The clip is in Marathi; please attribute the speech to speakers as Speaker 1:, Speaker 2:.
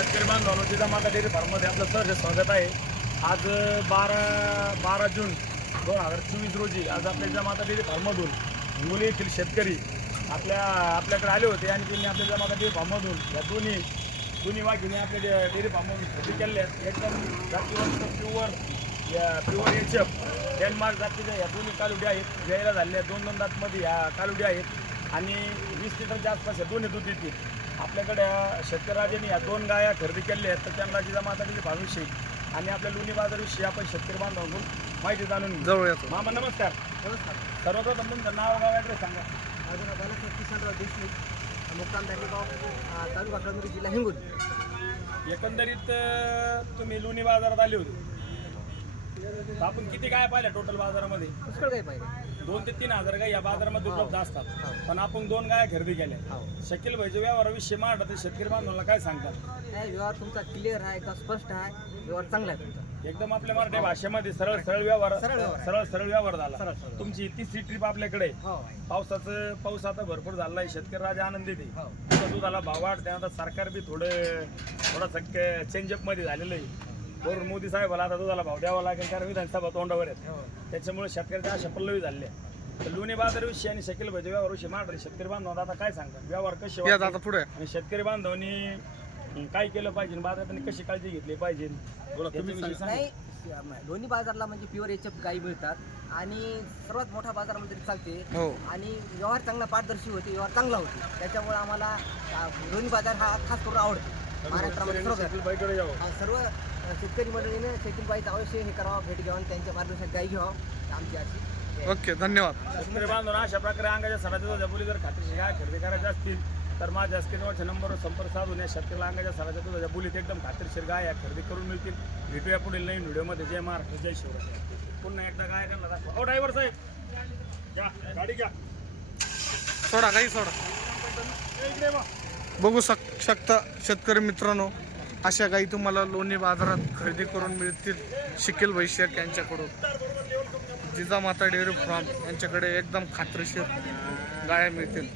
Speaker 1: शेतकरी बांधवांनो जिजामाता डेअरी फार्ममध्ये आपलं सहर्ष स्वागत आहे. आज बारा बारा जून दोन हजार चोवीस रोजी आज आपल्या जिजामाता डेअरी फार्ममधून हिंगोली येथील शेतकरी आपल्या आपल्याकडे आले होते आणि त्यांनी आपल्या जिजामाता डेअरी फार्ममधून या दोन्ही दोन्ही वाघिणी आपल्या डे- डेअरी फार्ममधून खरेदी केल्या आहेत. एकदम जातीवंत प्युअर या प्युअर एच एफ डेनमार्क जातीच्या या दोन्ही कालुड्या आहेत द्यायला झालेल्या दोन दोन दातमध्ये या कालुड्या आहेत. आणि वीस लिटरच्या आसपास या दोन्ही दूध देतील. आपल्याकडे शेतकऱ्याने या दोन गाया खरेदी केल्या आहेत तर त्यांना जिजामाताची भाविषयी आणि आपल्या लोणी बाजारविषयी आपण शेतकरी बांधवांकडून माहिती जाणून
Speaker 2: जवळ येतो
Speaker 1: मामा नमस्कार.
Speaker 3: नमस्कार.
Speaker 1: सर्वप्रथम तुमचं नाव गाव ॲड्रेस सांगा.
Speaker 3: माझं नाव बालासाहेब किसनराव देशमुख मुक्काम दांडेगाव तालुका कळमनुरी जिल्हा हिंगोली.
Speaker 1: एकंदरीत तुम्ही लोणी बाजारात आले होते. आपण किती गाय पाहिल्या टोटल बाजारामध्ये?
Speaker 3: पुष्कळ काही पाहिजे
Speaker 1: दोन ते तीन हजार गाय या बाजारामध्ये उपलब्ध असतात.
Speaker 3: हो.
Speaker 1: पण आपण दोन गाय खरेदी केल्या.
Speaker 3: हो.
Speaker 1: शकील भाईच्या व्यवहाराविषयी मांडत तर शेतकरी बांधवांना काय सांगतात?
Speaker 3: नाही व्यवहार तुमचा क्लिअर आहे एकदम स्पष्ट आहे? व्यवहार चांगला आहे तुमचा.
Speaker 1: एकदम आपल्या मराठी भाषेमध्ये सरळ सरळ व्यवहार
Speaker 3: सरळ.
Speaker 1: सरळ व्यवहार झाला. तुमची तिसरी ट्रिप आपल्याकडे. आहे.
Speaker 3: हो.
Speaker 1: पावसाचं पाऊस आता भरपूर झालाय शेतकरी राजा आनंदित आहे.
Speaker 3: हो.
Speaker 1: दुधाला दुधाला भाव वाढ त्यानंतर सरकार बी थोडं थोडं चेंजअपमध्ये झालेलं आहे. वरून मोदी साहेबाला आता दुधाला भाव द्यावा लागेल कारण विधानसभा तोंडावर आहेत.
Speaker 3: हो
Speaker 1: त्याच्यामुळे शेतकऱ्याच्या अशा पल्लवी झाल्या तर लोणी बाजारविषयी आणि शकील भाजी व्यवहारविषयी मांडले. शेतकरी बांधव आता काय सांगतात व्यवहार कसे?
Speaker 2: आता पुढे.
Speaker 1: आणि शेतकरी बांधवांनी काय केलं पाहिजे? बाजारात कशी काळजी घेतली पाहिजे? सांगा.
Speaker 3: नाही दोन्ही बाजारला म्हणजे प्युअर एच एफ गाई मिळतात. आणि सर्वात मोठा बाजारामध्ये तरी चालते.
Speaker 2: हो.
Speaker 3: आणि व्यवहार चांगला पारदर्शी होते व्यवहार चांगला होते. त्याच्यामुळे आम्हाला अं, दोन्ही बाजार हा खास करून आवडतो. महाराष्ट्रामध्ये सर्व
Speaker 1: शकील भाईकडे जावं
Speaker 3: हा, सर्व अ, शेतकरी मंडळीने शेती बाईचं अवश्य हे करावं भेट घ्यावं आणि त्यांच्या मार्गदर्शनात गाई घ्यावं आमची अशी
Speaker 2: ओके धन्यवाद.
Speaker 1: शेतकरी बांधवांना अशा प्रकारे अंगाच्या सडाच्या दुधाच्या जर खात्रीशी काय खरेदी करायच्या असतील तर माझ्या स्क्रीनवरच्या नंबरवर संपर्क साधून या शेतकऱ्याला अंगाच्या सडाच्या दुधाच्या बोलीत एकदम खात्रीशीर गाय या खरेदी करून मिळतील. भेटूया पुढील नवीन व्हिडिओमध्ये. जय महाराष्ट्र जय शिवराय. पुन्हा एकदा गाय त्यांना दाखवा. हो ड्रायव्हर साहेब. घ्या गाडी घ्या.
Speaker 2: सोडा काही सोडा. बघू शक शकता शेतकरी मित्रांनो. अशा गाई तुम्हाला लोणी बाजारात खरेदी करून मिळतील. शिकेल वैश्यक यांच्याकडून. जिजामाता डेअरी फार्म यांच्याकडे एकदम खात्रीशीर गाया मिळतील.